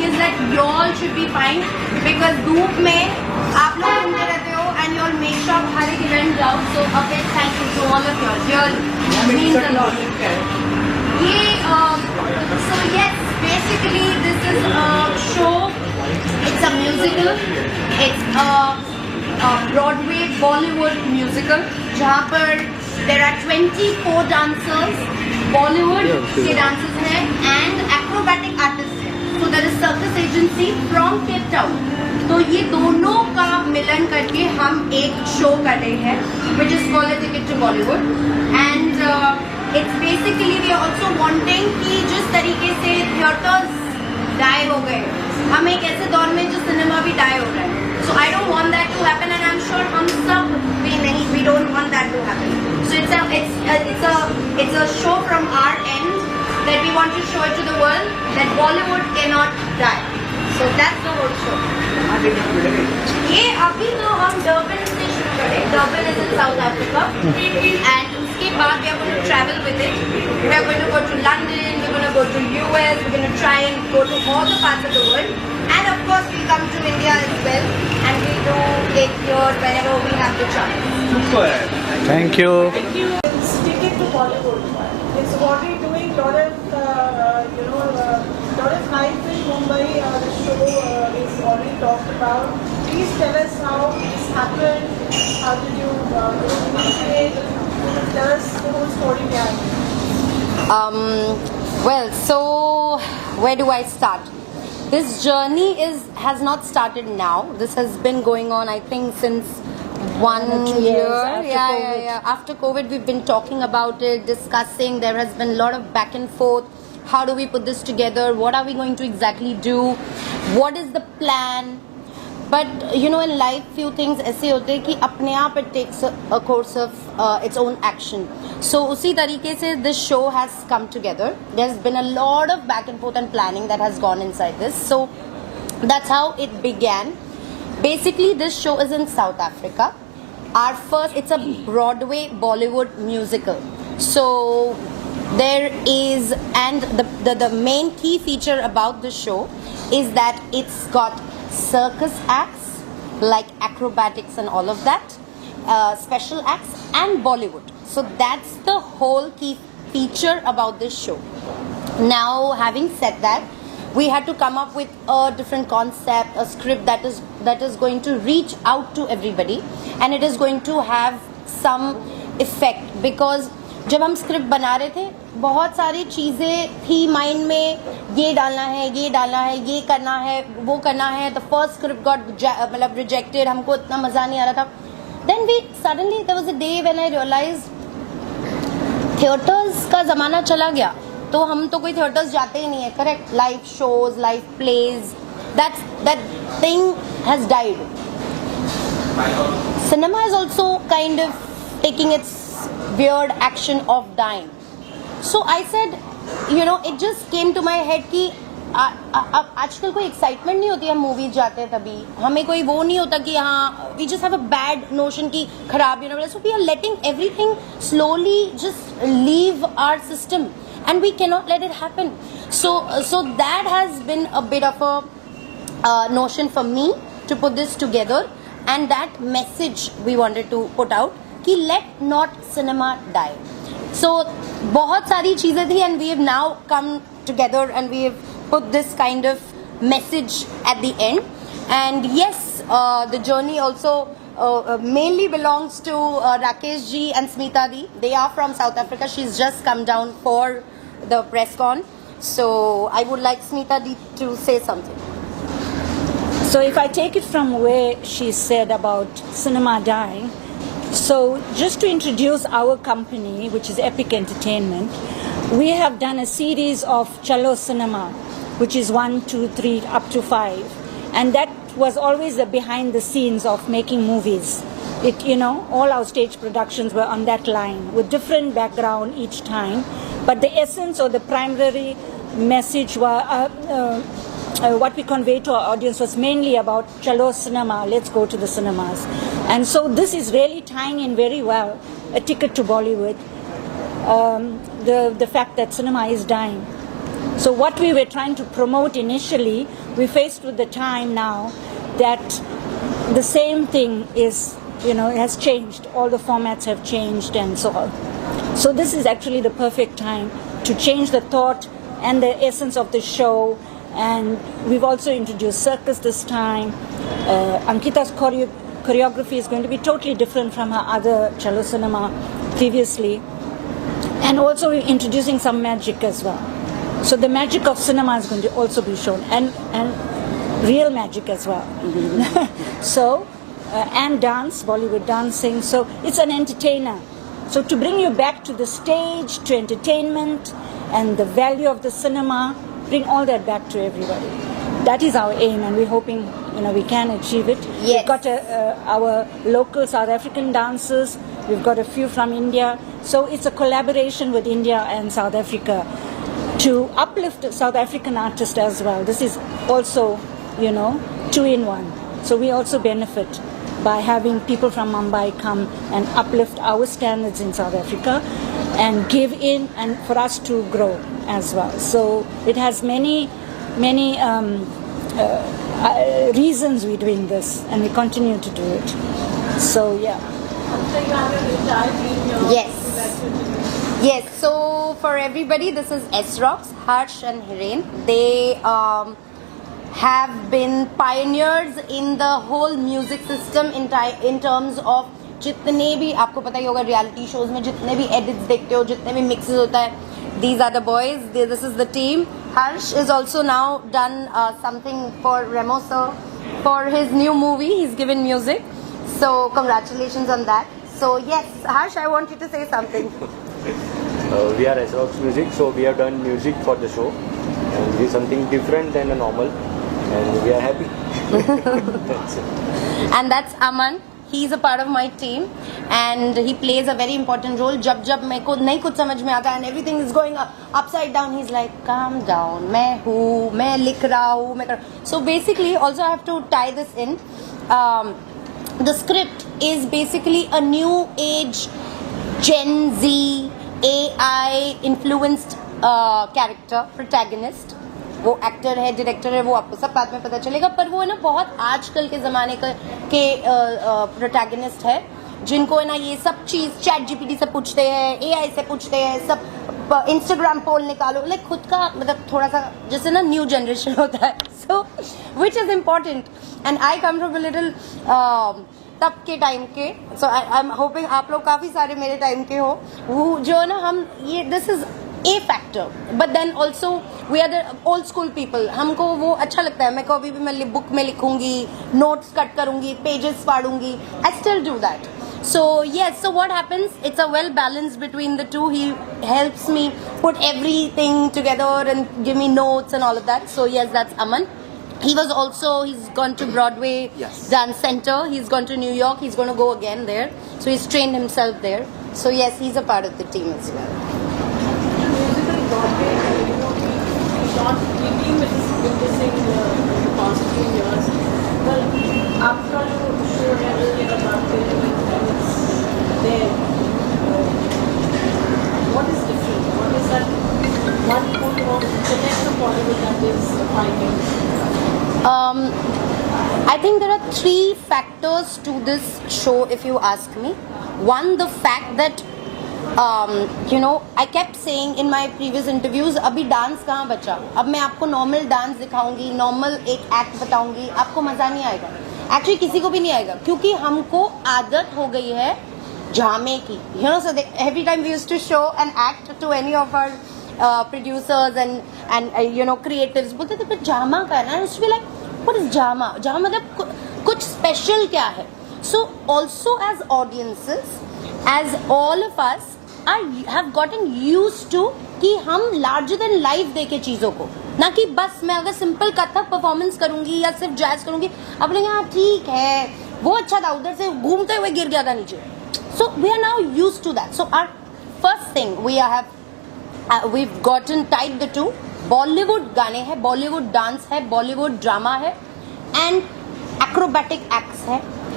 thing is that you all should be fine because धूप में आप लोग घूमते रहते हो and you all make sure हर एक event जाओ. So a big thank you to all of you all. Really means a lot. So yes, basically this is a show. It's a musical. It's a Broadway Bollywood musical. जहाँ पर there are 24 dancers. Bollywood के dancers हैं and acrobatic artists हैं. So there is circus agency from Cape Town. तो ये दोनों का मिलन करके हम एक शो कर रहे हैं, which is called A Ticket to Bollywood. And it's basically we are also wanting कि जिस तरीके से theaters die हो गए, हम एक ऐसे दौर में जो सिनेमा भी die हो रहा है. So I don't want that to happen, and I'm sure हम सब we don't want that to happen. So it's a show from our end that we want to show it to the world that Bollywood cannot die. So that's the whole show. ये अभी तो हम Durban से शुरू करें. Durban is in South Africa, and उसके बाद we are going to travel with it. We are going to go to London. We're going to go to US. We're going to try and go to all the parts of the world. And of course, we come to India as well, and we do it here whenever we have the chance. Super. Thank you. Stick it to Bollywood. It's already doing lot of hype in Mumbai. The show is already talked about. Please tell us how this happened. How did you initiate? Tell us the whole story behind. Well, so where do I start? This journey has not started now. This has been going on, I think, since 1 year. Yeah. After COVID, we've been talking about it, discussing. There has been a lot of back and forth. How do we put this together? What are we going to exactly do? What is the plan? But in life, few things ऐसे होते हैं कि अपने आप it takes a course of its own action. So उसी तरीके से this show has come together. There's been a lot of back and forth and planning that has gone inside this. So that's how it began. Basically, this show is in South Africa. It's a Broadway Bollywood musical. So there is, and the main key feature about the show is that it's got circus acts like acrobatics and all of that, special acts and Bollywood. So that's the whole key feature about this show. Now, having said that, we had to come up with a different concept, a script that is going to reach out to everybody, and it is going to have some effect because जब हम script बना रहे थे बहुत सारी चीज़ें थी mind में, ये डालना है, ये करना है, वो करना है. The first script got rejected, हमको इतना मज़ा नहीं आ रहा था. Then suddenly there was a day when I realised theatres का ज़माना चला गया, तो हम तो कोई थिएटर्स जाते ही नहीं है. Correct. Live shows, live pledge, that thing has died. Cinema is also kind of taking its weird action of dying. So I said, it just came to my head कि आजकल कोई एक्साइटमेंट नहीं होती. हम movies जाते हैं तभी हमें कोई वो नहीं होता कि हाँ we just have a bad notion कि खराब so we are letting everything slowly just leave our system and we cannot let it happen. So that has been a bit of a notion for me to put this together, and that message we wanted to put out कि let not cinema die. So बहुत सारी चीज़ें थी, and we have now come together and we have put this kind of message at the end. And yes, the journey also mainly belongs to Rakesh ji and Smita di. They are from South Africa. She's just come down for the press con. So I would like Smita di to say something. So if I take it from where she said about cinema dying, so just to introduce our company, which is Epic Entertainment, we have done a series of Chalo Cinema, which is 1, 2, 3, up to 5. And that was always the behind the scenes of making movies. All our stage productions were on that line with different background each time. But the essence or the primary message was, what we convey to our audience was mainly about Chalo Cinema, let's go to the cinemas. And so this is really tying in very well, A Ticket to Bollywood, the fact that cinema is dying. So what we were trying to promote initially, we're faced with the time now that the same thing is, has changed. All the formats have changed and so on. So this is actually the perfect time to change the thought and the essence of the show. And we've also introduced circus this time. Ankita's choreography is going to be totally different from her other cello cinema previously. And also we're introducing some magic as well. So the magic of cinema is going to also be shown, and real magic as well. So, and dance, Bollywood dancing. So it's an entertainer. So to bring you back to the stage, to entertainment, and the value of the cinema, bring all that back to everybody. That is our aim, and we're hoping we can achieve it. Yes. We've got our local South African dancers. We've got a few from India. So it's a collaboration with India and South Africa to uplift South African artists as well. This is also, 2-in-1. So we also benefit by having people from Mumbai come and uplift our standards in South Africa and give in, and for us to grow as well. So it has many reasons we're doing this, and we continue to do it. So yeah. Yes, so for everybody, this is S-Rocks, Harsh and Hiren. They have been pioneers in the whole music system in terms of जितने भी आपको पता ही होगा reality shows में जितने भी edits देखते हो, जितने भी mixes होता है, these are the boys, this is the team. Harsh is also now done something for Remo sir for his new movie. He's given music, so congratulations on that. So yes, Harsh, I want you to say something. We are S-Rocks Music, so we have done music for the show, and this is something different than a normal, and we are happy. That's it. And that's Aman. He's a part of my team, and he plays a very important role. जब मेरे को नहीं कुछ समझ में आता and everything is going upside down, he's like, calm down, मैं हूँ, मैं लिख रहा हूँ, मैं कर. So basically, also I have to tie this in. The script is basically a new age, Gen Z, AI influenced character, protagonist. वो actor है, डायरेक्टर है, वो आपको सब बात में पता चलेगा, पर वो है ना बहुत आजकल के ज़माने के प्रोटैगनिस्ट है, जिनको है ना ये सब चीज़ चैट जीपीटी से पूछते हैं, एआई से पूछते हैं, सब इंस्टाग्राम पोल निकालो, लाइक खुद का मतलब थोड़ा सा जैसे ना न्यू जनरेशन होता है, सो which is important. And I come from a little तब के टाइम के, सो आई एम होपिंग आप लोग काफ़ी सारे मेरे टाइम के हो, वो जो ना हम ये this is A factor, but then also we are the old school people. हमको वो अच्छा लगता है. मैं कभी भी मैं बुक में लिखूंगी, notes कट करूंगी, pages फाड़ूंगी. I still do that. So yes, so what happens? It's a well balance between the two. He helps me put everything together and give me notes and all of that. So yes, that's Aman. He's gone to Broadway Dance Center. He's gone to New York. He's going to go again there. So he's trained himself there. So yes, he's a part of the team as well. We've been witnessing the past few years. Well, after all, you show everything about it and it's there. What is different? What is that one point of the next of Bollywood that is finding? I think there are 3 factors to this show, if you ask me. One, the fact that I kept saying in my previous interviews, अभी dance कहाँ बचा? अब मैं आपको normal dance दिखाऊंगी, normal एक act बताऊंगी, आपको मजा नहीं आएगा. एक्चुअली किसी को भी नहीं आएगा, क्योंकि हमको आदत हो गई है ड्रामे की. So every time we used to show an act to any of our producers and creatives, बोलते थे फिर ड्रामा का है ना. Used to be like, what is drama? Drama मतलब कुछ स्पेशल क्या है? So also as audiences, as all of us have gotten used to कि हम larger than life देखे चीज़ों को, ना कि बस मैं अगर सिंपल कथक परफॉर्मेंस करूंगी या सिर्फ जैज करूंगी, अब लेंगे हाँ ठीक है वो अच्छा था, उधर से घूमते हुए गिर गया था नीचे. So we are now used to that. So our first thing we've gotten tied the two. Bollywood गाने हैं, Bollywood dance है, Bollywood drama है, and acrobatic acts है.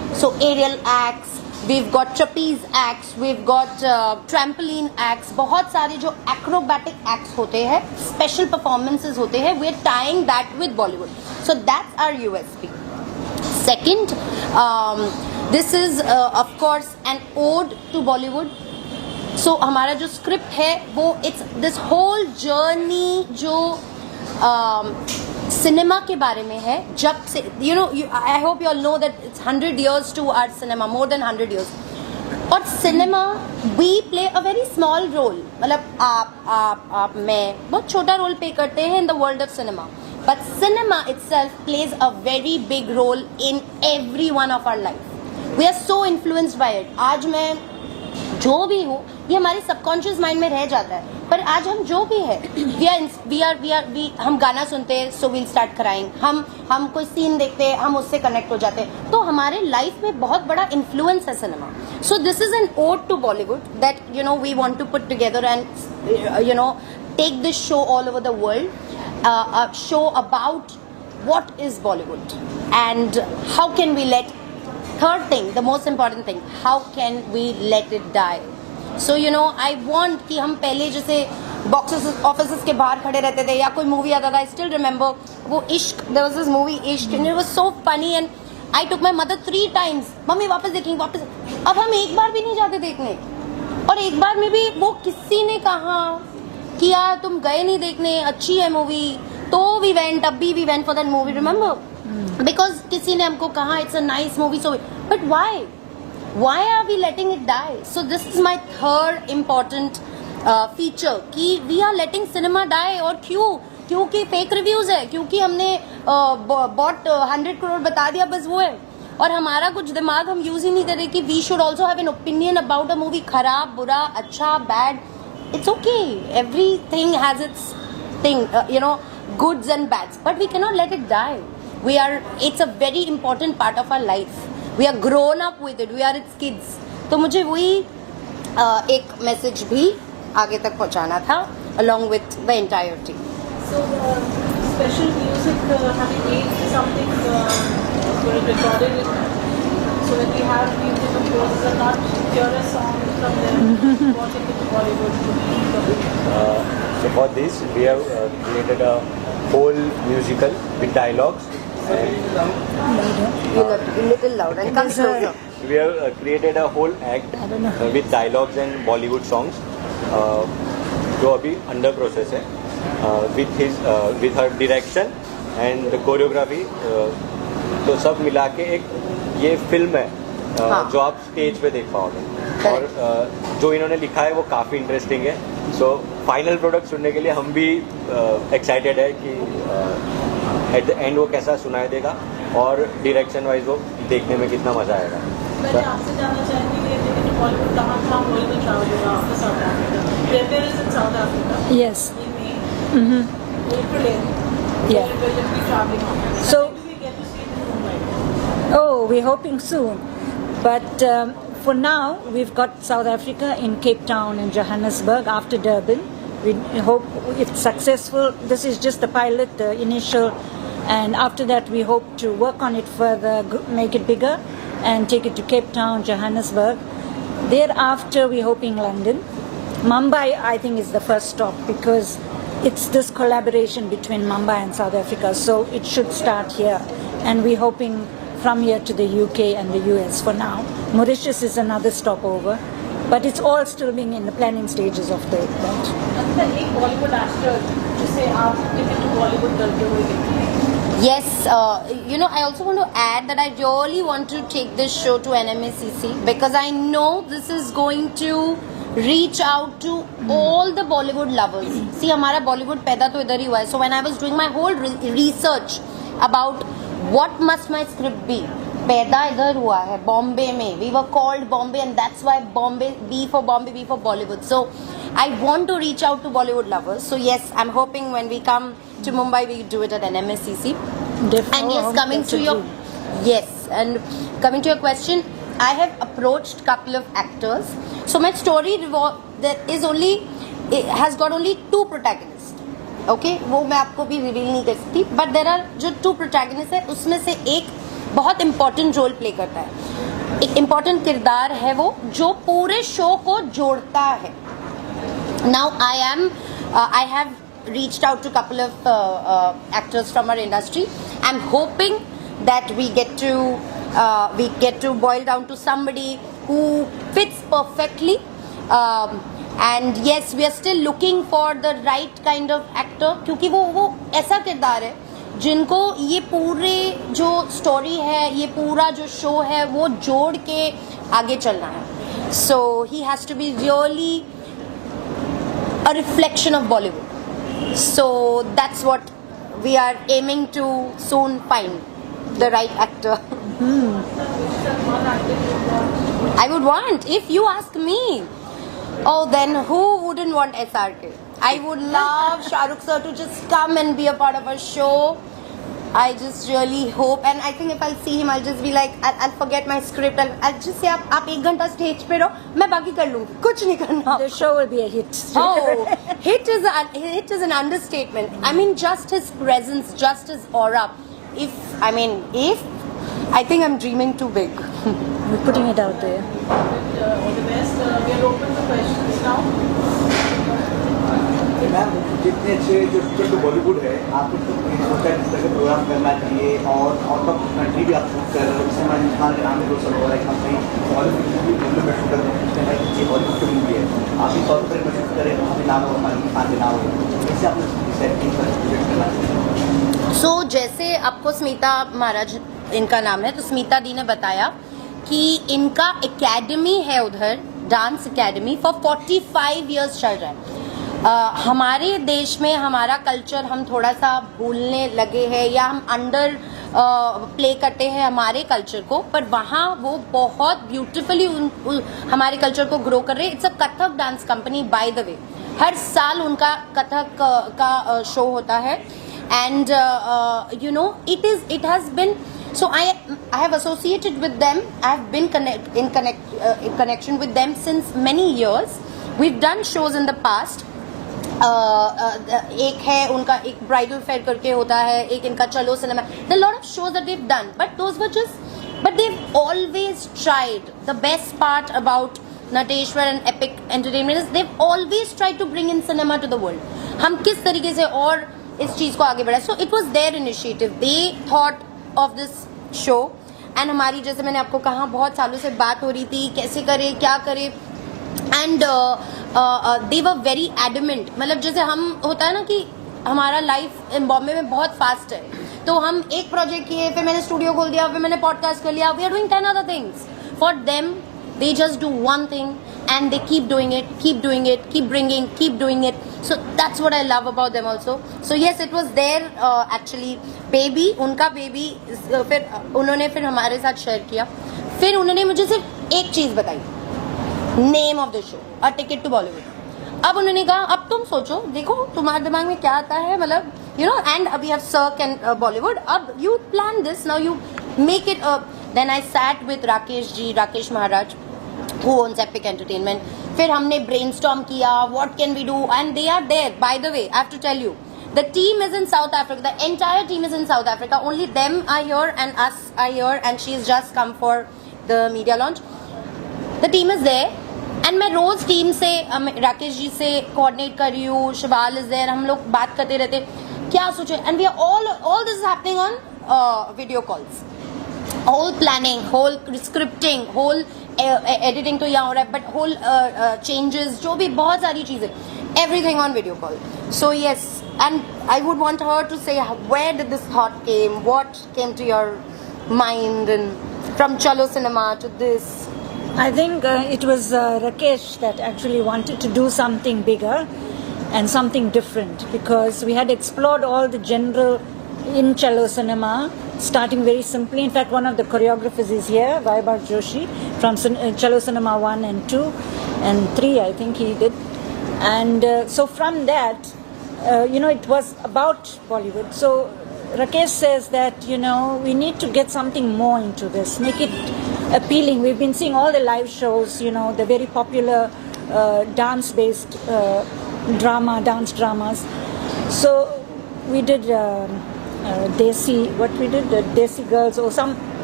So aerial acts, we've got trapeze acts, we've got trampoline acts, बहुत सारे जो acrobatic acts होते हैं, special performances होते हैं, we're tying that with Bollywood. So that's our USP. Second, this is of course an ode to Bollywood. So हमारा जो script है वो it's this whole journey जो सिनेमा के बारे में है. जब से I hope you all know that it's 100 years to our cinema, more than 100 years. और cinema we play a very small role. मतलब आप मैं बहुत छोटा रोल प्ले करते हैं in the world of cinema. But cinema itself plays a very big role in every one of our life. We are so influenced by it. आज मैं जो भी हूँ ये हमारे सबकॉन्शियस माइंड में रह जाता है. पर आज हम जो भी है हम गाना सुनते हैं so we'll start crying. हम कोई सीन देखते हैं हम उससे कनेक्ट हो जाते हैं. तो हमारे लाइफ में बहुत बड़ा इन्फ्लुएंस है cinema. So this is an ode to Bollywood that we want to put together and take this show all over the world. A show about what is Bollywood and how can we let, third thing, the most important thing, how can we let it die. So I want कि हम पहले जैसे box office के बाहर खड़े रहते थे या कोई मूवी आता था. I still remember वो इश्क, there was this movie इश्क and it was so funny and I took my mother 3 times. Mummy वापस देखेंगे वापस. अब हम एक बार भी नहीं जाते देखने और एक बार में भी वो किसी ने कहा कि यार तुम गए नहीं देखने, अच्छी है मूवी, तो वी वेंट, अब भी we went for that movie, remember, because किसी ने हमको कहा it's a nice movie. So but why are we letting it die. So this is my third important feature कि we are letting cinema die. और क्योंकि fake reviews है, क्योंकि हमने बॉट 100 करोड़ बता दिया, बस वो है. और हमारा कुछ दिमाग हम यूज ही नहीं कर रहे कि we should also have an opinion about a movie. खराब, बुरा, अच्छा, bad, it's okay. Everything has its thing, goods and bads. But we cannot let it die. It's a very important part of our life. We are grown up with it. We are its kids. तो मुझे वही एक message भी आगे तक पहुंचाना था, along with the entire team. So, special music, have you made something for recorded it? So when we have people composers are not hear a song from them, watching it to Bollywood. So for this we have created a whole musical with dialogues. And, You have to be little loud and come closer. we have created a whole act with dialogues and Bollywood songs जो अभी under process है. With her direction and the choreography, तो सब मिला के एक ये film है जो आप स्टेज पे देख पाओगे. और जो इन्होंने लिखा है वो काफ़ी इंटरेस्टिंग है. सो फाइनल प्रोडक्ट सुनने के लिए हम भी एक्साइटेड है कि एट द एंड वो कैसा सुनाई देगा और डायरेक्शन वाइज वो देखने में कितना मज़ा आएगा. मैंने आपसे जानना चाहती कि बॉलीवुड कहाँ बॉलीवुड ट्रैवल होगा after south Africa. Premiere is in south Africa. Yes. April end. Yeah. Will it be traveling? So- When do we get to see it in Mumbai? Oh, we're hoping soon. But for now, we've got South Africa in Cape Town and Johannesburg after Durban. We hope if successful, this is just the pilot, the initial, and after that we hope to work on it further, make it bigger and take it to Cape Town, Johannesburg. Thereafter, we're hoping London. Mumbai, I think, is the first stop because it's this collaboration between Mumbai and South Africa, so it should start here. And we're hoping from here to the UK and the US for now. Mauritius is another stopover, but it's all still being in the planning stages of the event. अंदर एक Bollywood actor जिसे आप ticket to Bollywood करते हुए देखते हैं. Yes, I also want to add that I really want to take this show to NMACC because I know this is going to reach out to all the Bollywood lovers. See, हमारा Bollywood पैदा तो इधर ही हुआ है. So when I was doing my whole research about what must my script be, पैदा इधर हुआ है बॉम्बे में. We were called Bombay and that's why Bombay, B for Bombay, B for Bollywood. So I want to reach out to Bollywood lovers. So yes, I'm hoping when we come to Mumbai, we do it at NMACC. And yes, coming to your coming to your question, I have approached couple of actors. So my story has got only 2 protagonists. Okay, वो मैं आपको भी reveal नहीं कर सकती. But there are जो 2 protagonists है उसमें से एक बहुत इम्पोर्टेंट रोल प्ले करता है, एक इम्पोर्टेंट किरदार है वो जो पूरे शो को जोड़ता है. Now I have reached out to a couple of actors from our industry. I'm hoping that we get to boil down to somebody who fits perfectly. And yes, we are still looking for the right kind of actor, क्योंकि वो ऐसा किरदार है जिनको ये पूरे जो story है, ये पूरा जो शो है, वो जोड़ के आगे चलना है. So he has to be really a reflection of Bollywood. So that's what we are aiming to soon find, the right actor. I would want, if you ask me, oh then who wouldn't want SRK? I would love Shah Rukh sir to just come and be a part of our show. I just really hope, and I think if I'll see him, I'll just be like, I'll forget my script. I'll just say, आप 1 घंटा stage पे रहो, मैं बाकी कर लूँगी, कुछ नहीं करना. The show will be a hit. Oh, hit is an understatement. I mean, just his presence, just his aura. If I think I'm dreaming too big. We're putting it out there. All the best. We are open to questions now. Ma'am जितने अच्छे जो बॉलीवुड है आपको तो होता है इस तरह का प्रोग्राम करना चाहिए और आउट ऑफ कंट्री भी आप शूट कर रहे हो. जैसे मैं खान के नाम में रोशन हो रहा है, हम कहीं बॉलीवुड की फिल्म में शूट कर रहे हैं, ये बॉलीवुड की मूवी है, आप भी साउथ अफ्रीका में शूट करें, वहाँ भी नाम हो, खान के नाम हो, इससे आपने सेटिंग पर प्रोजेक्ट करना चाहिए. So जैसे आपको स्मिता महाराज इनका नाम है, तो स्मिता दी ने बताया कि इनका एकेडमी है उधर, डांस एकेडमी, फॉर 45 इयर्स चल रहा है. हमारे देश में हमारा कल्चर हम थोड़ा सा भूलने लगे हैं, या हम अंडर प्ले करते हैं हमारे कल्चर को, पर वहाँ वो बहुत ब्यूटीफुली हमारे कल्चर को ग्रो कर रहे हैं. It's a Kathak dance company by the way. हर साल उनका कथक का शो होता है. And it has been, so I have associated with them. I have been in connection with them since many years. We've done shows in the past. एक है उनका, एक bridal fair करके होता है, एक इनका चलो cinema. There are a lot of shows that they've done, but they've always tried. The best part about Nateshwar and Epic Entertainment is they've always tried to bring in cinema to the world. हम किस तरीके से और इस चीज को आगे बढ़ाए. So it was their initiative. They thought of this show, and हमारी, जैसे मैंने आपको कहा, बहुत सालों से बात हो रही थी कैसे करे, क्या करे. And they were very adamant. मतलब जैसे हम होता है ना कि हमारा लाइफ इन बॉम्बे में बहुत फास्ट है, तो हम एक प्रोजेक्ट किए, फिर मैंने स्टूडियो खोल दिया, फिर मैंने पॉडकास्ट कर लिया. We are doing 10 other things. For them they just do one thing and they keep doing it, keep doing it. So that's what I love about them also. So yes, it was their actually baby, उनका baby. फिर उन्होंने फिर हमारे साथ share किया. फिर उन्होंने मुझे सिर्फ एक चीज बताई, name of the show, a ticket to Bollywood. अब उन्होंने कहा, अब तुम सोचो, देखो तुम्हारे दिमाग में क्या आता है, मतलब and we have Cirque and Bollywood. अब you plan this, now you make it. Then I sat with Rakesh Maharaj, who owns Epic Entertainment. फिर हमने brainstorm किया, what can we do, and they are there. By the way, I have to tell you, the team is in South Africa. The entire team is in South Africa. Only them are here and us are here, and she's just come for the media launch. The team is there. And मैं रोज team से, राकेश जी से coordinate कर रही हूँ, शिवाल is there, हम लोग बात करते रहते क्या सोचे. And we are all this happening on video calls. Whole planning, whole scripting, whole editing तो यहाँ हो रहा है, बट होल चेंजेस, जो भी बहुत सारी चीजें, everything on video call. So yes, and I would want her to say where did this thought came, what came to your mind, and from Chalo Cinema to this. I think it was Rakesh that actually wanted to do something bigger and something different, because we had explored all the general in Chalo Cinema, starting very simply. In fact, one of the choreographers is here, Vaibhav Joshi, from Chalo Cinema 1 and 2 and 3, I think he did. And so from that, it was about Bollywood. So Rakesh says that, we need to get something more into this, make it appealing. We've been seeing all the live shows, the very popular dance-based dance dramas. So we did Desi Girls, or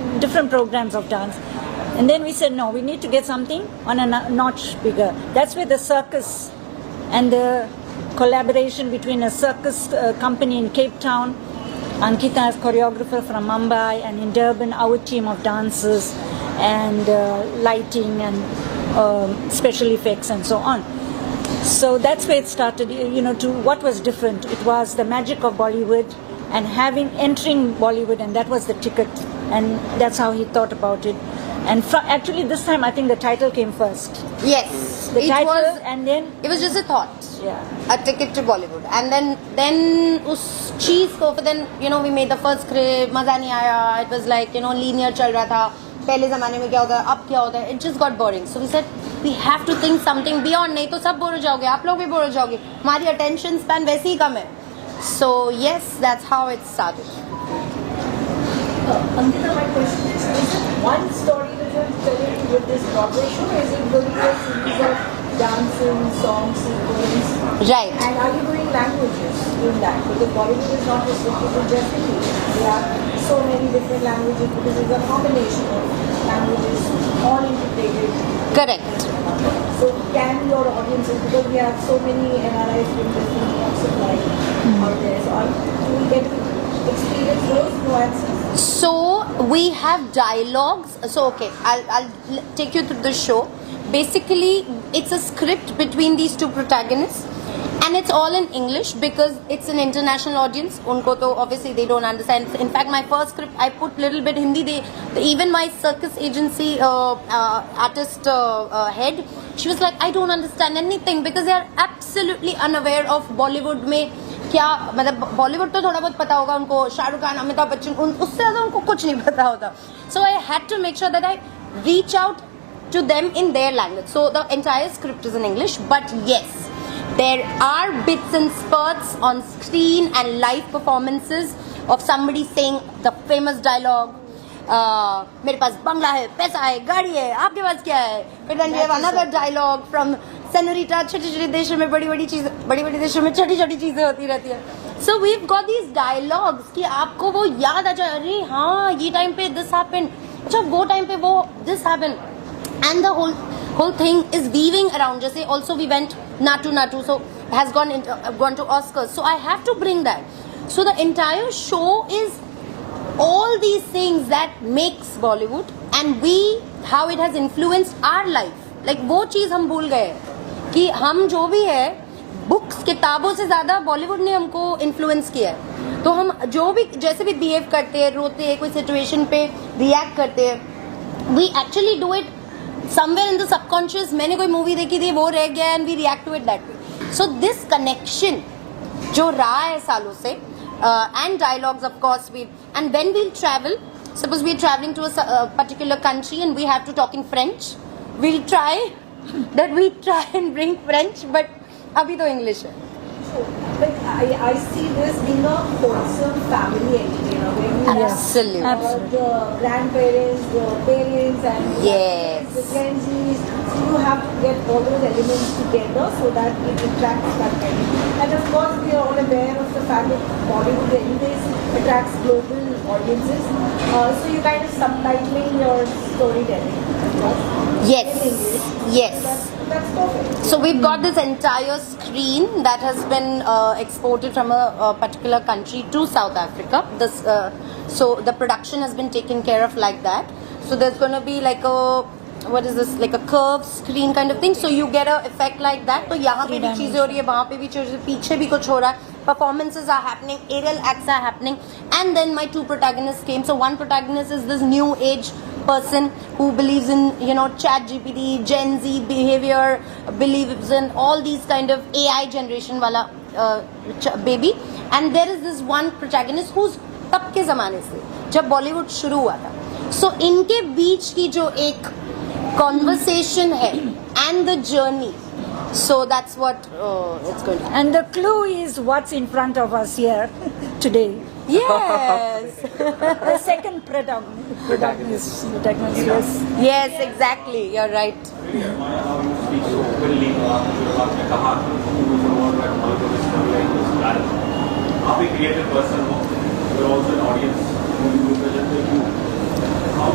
different programs of dance. And then we said, no, we need to get something on a notch bigger. That's where the circus and the collaboration between a circus company in Cape Town, Ankita as choreographer from Mumbai, and in Durban, our team of dancers and lighting and special effects and so on. So that's where it started, to what was different. It was the magic of Bollywood and entering Bollywood, and that was the ticket. And that's how he thought about it. And actually this time I think the title came first. Yes. The title, and then it was just a thought. Yeah. A ticket to Bollywood. And then us cheese ko, then, we made the first script, maza nahi aaya. It was like, linear chal raha tha. Pehle zamane mein kya hota hai, ab kya hota hai. It just got boring. So we said, we have to think something beyond. Nahi to sab bore ho jaoge. Aap log bhi bore ho jaoge. Hamari attention span वैसे ही कम है. So yes, that's how it started. Ankita, my question is it one story that you're telling with this Broadway show, or is it going to be a series of dancing, song sequence? Right. And are you doing languages in that? Because Bollywood is not restricted to just English. We have so many different languages because it's a combination of languages all integrated. Correct. So can your audiences, because we have so many NRIs from different walks of life out there, so do we get to experience those nuances? So we have dialogues. So okay, I'll take you through the show. Basically, it's a script between these two protagonists, and it's all in English because it's an international audience. Unko to obviously they don't understand. In fact, my first script I put little bit Hindi. Even my circus agency artist head, she was like, I don't understand anything because they are absolutely unaware of Bollywood में क्या मतलब बॉलीवुड तो थोड़ा बहुत पता होगा उनको, शाहरुख खान, अमिताभ बच्चन, उससे ज़्यादा उनको कुछ नहीं पता होता. So I had to make sure that I reach out to them in their language. So the entire script is in English, but yes, there are bits and spurts on screen and live performances of somebody saying the famous dialogue. मेरे पास बंगला है, पैसा है, गाड़ी है, आपके पास क्या है? फिर then we have another dialogue from Senorita, छोटी-छोटी देशों में बड़ी-बड़ी चीजें, बड़ी-बड़ी देशों में छोटी-छोटी चीजें होती रहती है. So we've got these dialogues कि आपको वो याद आ जाए, अरे हाँ ये टाइम पे this happened, अच्छा वो टाइम पे वो this happened, and the whole thing is weaving around. जैसे also we went Natu, so has gone to Oscars, so I have to bring that. So the entire show is all these things that makes Bollywood, and how it has influenced our life. Like वो चीज हम भूल गए कि हम जो भी है बुक्स किताबों से ज्यादा बॉलीवुड ने हमको इन्फ्लुएंस किया है. तो हम जो भी जैसे भी बिहेव करते हैं, रोते हैं, कोई सिचुएशन पे रिएक्ट करते हैं, we actually do it somewhere in the subconscious. मैंने कोई मूवी देखी थी, वो रह गया and we react to it that way. So this connection जो रहा है सालों से, and dialogues of course, and when we'll travel, suppose we're traveling to a particular country and we have to talk in French, we'll try and bring French, but abhi to English hai. But I see this being a wholesome family entertainer where you Absolutely. have the grandparents, the parents, and Yes. the friends. So you have to get all those elements together so that it attracts that kind of. And of course, we are all aware of the fact that Bollywood anyways attracts global audiences. So you kind of subtitling your storytelling. Yes. In English. Yes. That's perfect. So we've got this entire screen that has been exported from a particular country to South Africa. So the production has been taken care of like that. So there's going to be like like a curved screen kind of thing. So you get a effect like that. तो यहाँ पे भी चीजें हो रही है, वहाँ पे भी चीजें, पीछे भी कुछ हो रहा है. Performances are happening, aerial acts are happening, and then my two protagonists came. So one protagonist is this new age person who believes in Chat GPT, Gen Z behavior, believes in all these kind of AI generation wala baby, and there is this one protagonist who's तब के ज़माने से जब बॉलीवुड शुरू हुआ था. So इनके बीच की जो एक conversation hai and the journey, so that's what it's going to be. And the clue is what's in front of us here today. Yes. The second protagonist, yes. Yes, exactly, you're right. आप एक creative person हो, you're also an audience, you represent the youth. How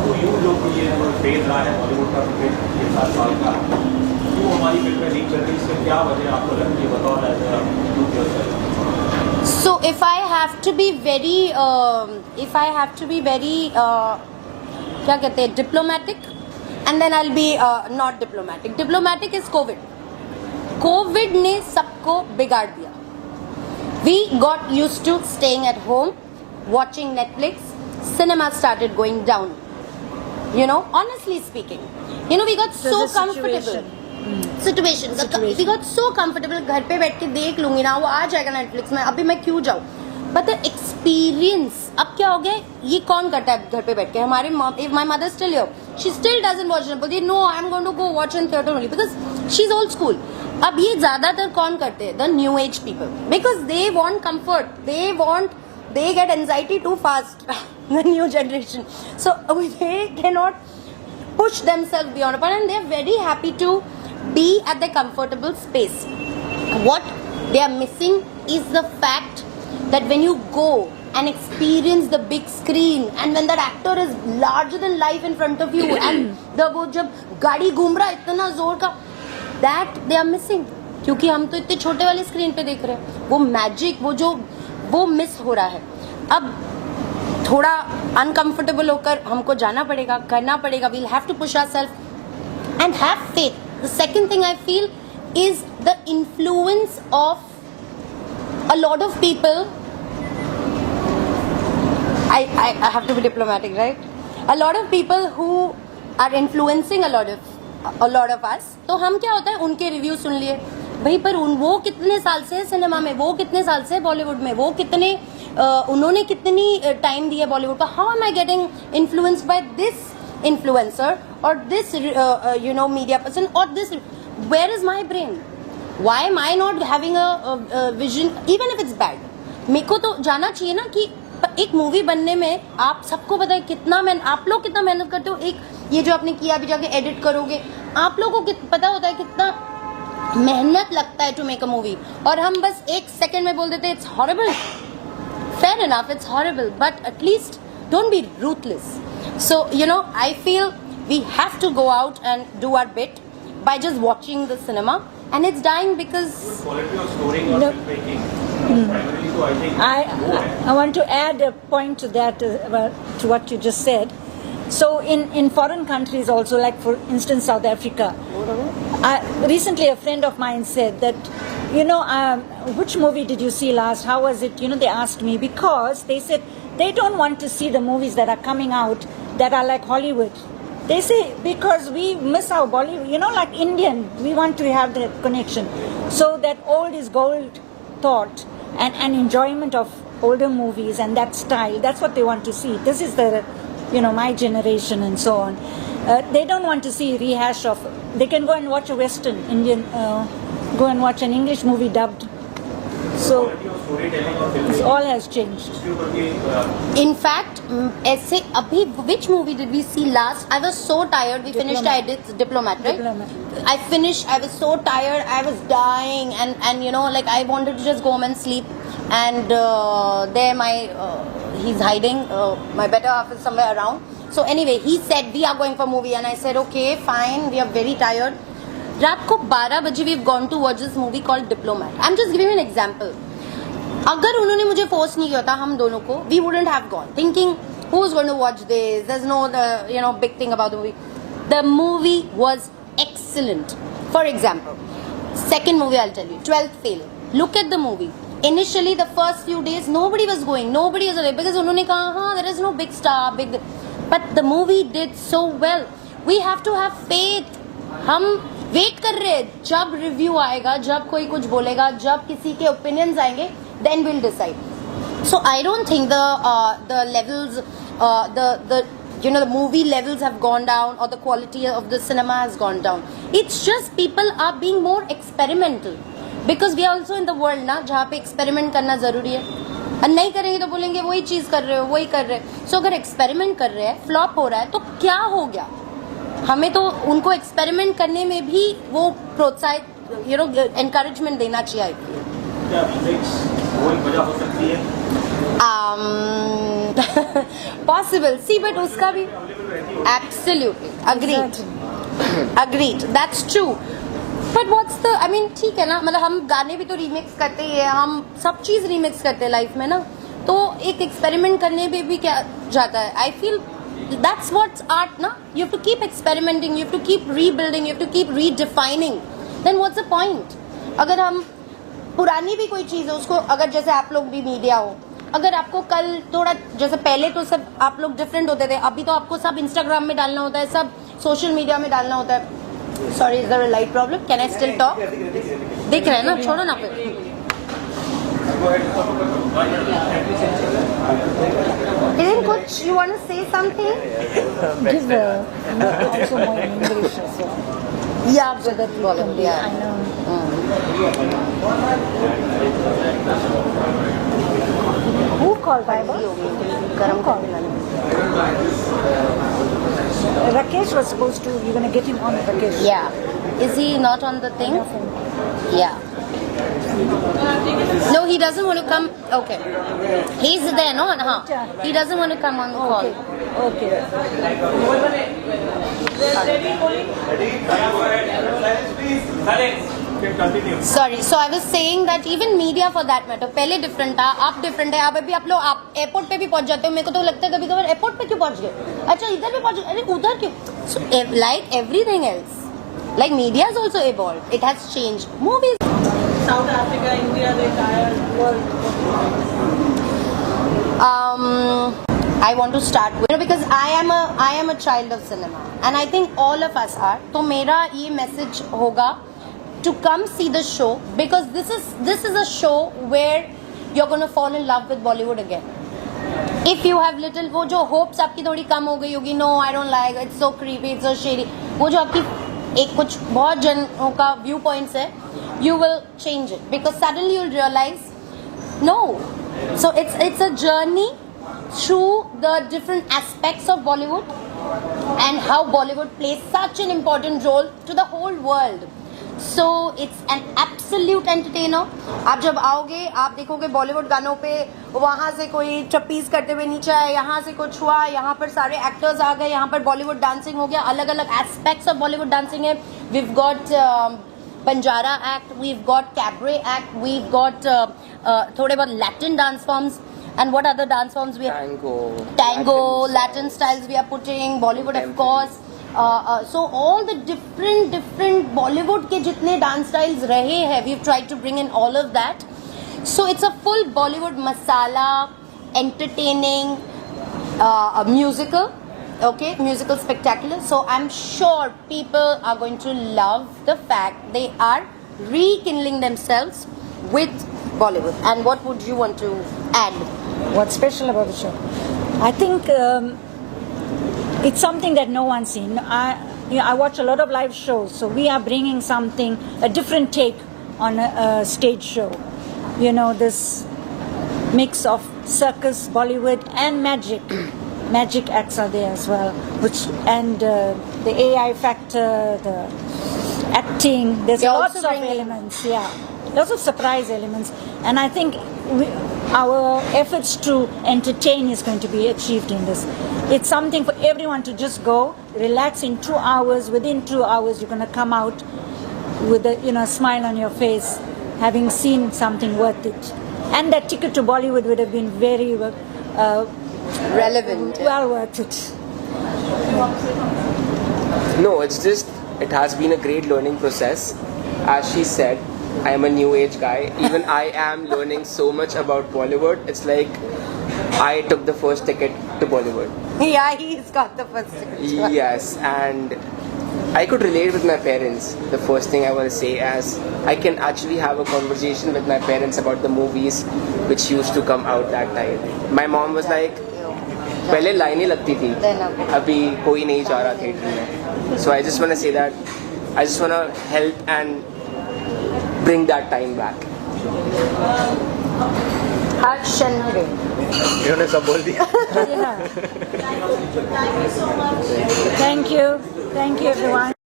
phase रहा है बॉलीवुड का cricket ये 7 साल का, क्यों हमारी फिल्में नहीं चल रही, इसके क्या वजह आपको लगती है, बताओ as a So if I have to be very, क्या कहते हैं, diplomatic, and then I'll be not diplomatic. Diplomatic is COVID. COVID ने सबको बिगाड़ दिया. We got used to staying at home, watching Netflix. Cinema started going down. You know, honestly speaking, you know, we got so comfortable. Situation. We got so comfortable. घर पे बैठ के देख लूंगी ना, वो आ जाएगा नेटफ्लिक्स में, अभी मैं क्यों जाऊँ. But the experience, अब क्या हो गया, ये कौन करता है घर पे बैठ के. हमारे my mother still here, she still doesn't watch it, बोलती no, I'm going to go watch in theater only because she's old school. अब ये ज्यादातर कौन करते हैं, the new age people, because they want comfort, they get anxiety too fast. The new generation, so they cannot push themselves beyond a point, and they're very happy to be at the comfortable space. What they are missing is the fact that when you go and experience the big screen, and when that actor is larger than life in front of you, and वो जब गाड़ी घूम रहा है इतना जोर का, that they are missing. क्योंकि हम तो इतने छोटे वाले स्क्रीन पे देख रहे हैं, वो मैजिक, वो मिस हो रहा है. अब थोड़ा अनकंफर्टेबल होकर हमको जाना पड़ेगा, करना पड़ेगा. We'll have to push ourselves and have faith. The second thing I feel is the influence of a lot of people. I have to be diplomatic, right? A lot of people who are influencing a lot of us. तो हम क्या होता है, उनके review सुन लिए भाई, पर वो कितने साल से सिनेमा में, वो कितने साल से बॉलीवुड में, वो कितने उन्होंने कितनी टाइम दी है बॉलीवुड का. How am I getting influenced by this influencer or this media person or this, where is my brain? Why am I not having a vision, even if it's bad? मेरे को तो जाना चाहिए ना कि एक मूवी बनने में आप सबको पता है कितना आप लोग कितना मेहनत करते हो. एक ये जो आपने किया, अभी जाके एडिट करोगे, आप लोगों को पता होता है कितना मेहनत लगता है टू मेक अ मूवी, और हम बस एक सेकंड में बोल देते हैं it's horrible. Fair enough, it's horrible, but at least don't be ruthless. So, I feel we have to go out and do our bit by just watching the cinema, and it's dying because quality of story or filmmaking. Primarily, so I think I want to add a point to that, to what you just said. So in foreign countries also, like for instance South Africa, recently a friend of mine said that, which movie did you see last? How was it? They asked me, because they said they don't want to see the movies that are coming out that are like Hollywood. They say because we miss our Bollywood, like Indian, we want to have that connection. So that old is gold thought and enjoyment of older movies and that style, that's what they want to see. This is the, my generation and so on. They don't want to see rehash of, they can go and watch a Western Indian, go and watch an English movie dubbed. So this all has changed. In fact, ऐसे अभी which movie did we see last? I was so tired. We finished. I did Diplomat, right? Diplomat. I finished. I was so tired. I was dying, and I wanted to just go home and sleep. And there he's hiding. My better half is somewhere around. So anyway, he said we are going for movie, and I said okay, fine. We are very tired. रात को 12 बजे we've gone to watch this movie called Diplomat. I'm just giving you an example. अगर उन्होंने मुझे force नहीं किया था हम दोनों को, we wouldn't have gone thinking who's going to watch this, there's no big thing about the movie. The movie was excellent. For example, second movie I'll tell you, 12th Fail. Look at the movie. Initially the first few days nobody was going, nobody was there, because उन्होंने कहा there is no big star, but the movie did so well. We have to have faith. हम wait कर रहे हैं जब review आएगा, जब कोई कुछ बोलेगा, जब किसी के ओपिनियंस आएंगे, then we'll decide. So I don't think the levels, the movie levels have gone down, or the quality of the cinema has gone down. It's just people are being more experimental, because we are also in the world ना जहाँ पे experiment करना जरूरी है. और नहीं करेंगे तो बोलेंगे वही चीज कर रहे हो, वही कर रहे हैं. So अगर एक्सपेरिमेंट कर रहे हैं, फ्लॉप हो रहा है, तो क्या हो गया? हमें तो उनको एक्सपेरिमेंट करने में भी वो प्रोत्साहित एनकरेजमेंट देना चाहिए. क्या रीमेक्स कोई वजह हो सकती है? Possible. See, but उसका भी absolutely agreed. Agreed. That's true. But what's the? I mean, ठीक है ना, मतलब हम गाने भी तो remix करते ही हैं, हम सब चीज remix करते हैं लाइफ में ना, तो एक एक्सपेरिमेंट करने पे भी क्या जाता है? I feel that's what's art ना. You have to keep experimenting, you have to keep rebuilding, you have to keep redefining. Then what's the point? अगर हम पुरानी भी कोई चीज़ है उसको, अगर जैसे आप लोग भी मीडिया हो, अगर आपको कल थोड़ा, जैसे पहले तो सब आप लोग डिफरेंट होते थे, अभी तो आपको सब इंस्टाग्राम में डालना होता है, सब सोशल मीडिया में डालना होता है. Sorry, is there a light problem? Can I still talk? दिख रहा है ना, छोड़ो ना फिर. Kiran, कुछ you want to say something? Give also more in English as well. Yeah, So that we can be, yeah. I know. Who called Baba? गरम call? Rakesh was supposed to, you're going to get him on, Rakesh. Yeah. Is he not on the thing? Nothing. Yeah. No, he doesn't want to come. Okay. He's there, no? Huh? He doesn't want to come on the call. Okay. Sorry. So I was saying that even media for that matter, पहले different था, अब different है. अब अभी आप लोग आप airport पे भी पहुंच जाते हो. मेरे को तो लगता है कभी-कभार एयरपोर्ट पे क्यों पहुंच गए? अच्छा इधर भी पहुंच गए. अरे उधर क्यों? So like everything else, like media has also evolved. It has changed. Movies. South Africa, India, the entire world. I want to start with, because I am a child of cinema, and I think all of us are. तो मेरा ये message होगा to come see the show, because this is a show where you're going to fall in love with Bollywood again. If you have little, वो जो hopes आपकी थोड़ी कम हो गई होगी, no I don't like, it's so creepy, it's so shady, वो जो आपकी एक कुछ बहुत जनों का व्यू पॉइंट्स है, you will change it, because suddenly you'll realize no. So it's a journey through the different aspects of Bollywood and how Bollywood plays such an important role to the whole world. So it's an absolute entertainer. आप जब आओगे आप देखोगे बॉलीवुड गानों पे वहाँ से कोई चप्पीस करते हुए नीचे आए, यहाँ से कुछ हुआ, यहाँ पर सारे एक्टर्स आ गए, यहाँ पर बॉलीवुड डांसिंग हो गया, अलग अलग एस्पेक्ट्स ऑफ बॉलीवुड डांसिंग है. We've got Banjara act, we've got cabaret act, we've got थोड़े बहुत Latin dance forms, and what other dance forms we have? Tango, Latin styles we are putting, Bollywood of course. So all the different Bollywood के जितने dance styles रहे हैं, we've tried to bring in all of that. So it's a full Bollywood masala, entertaining, a musical. Okay, musical spectacular. So I'm sure people are going to love the fact they are rekindling themselves with Bollywood. And what would you want to add? What's special about the show? I think it's something that no one's seen. I watch a lot of live shows, so we are bringing something, a different take on a stage show. You know, this mix of circus, Bollywood and magic. Magic acts are there as well, and the AI factor, the acting. There's You're lots also of bringing- elements, yeah, lots of surprise elements, and I think our efforts to entertain is going to be achieved in this. It's something for everyone to just go, relax in 2 hours. Within 2 hours, you're going to come out with a smile on your face, having seen something worth it. And that ticket to Bollywood would have been very Relevant. well worth it. No, it's just, it has been a great learning process. As she said, I am a new age guy. Even I am learning so much about Bollywood. It's like I took the first ticket to Bollywood. Yeah, he's got the first ticket. Yes, and I could relate with my parents. The first thing I want to say is I can actually have a conversation with my parents about the movies which used to come out that time. My mom was like, पहले लाइनें लगती थी, अभी कोई नहीं जा रहा theatre में. So I just want to say that I just want to help and bring that time back. इन्होंने सब बोल दिया. Yeah. Thank you so much. Thank you everyone.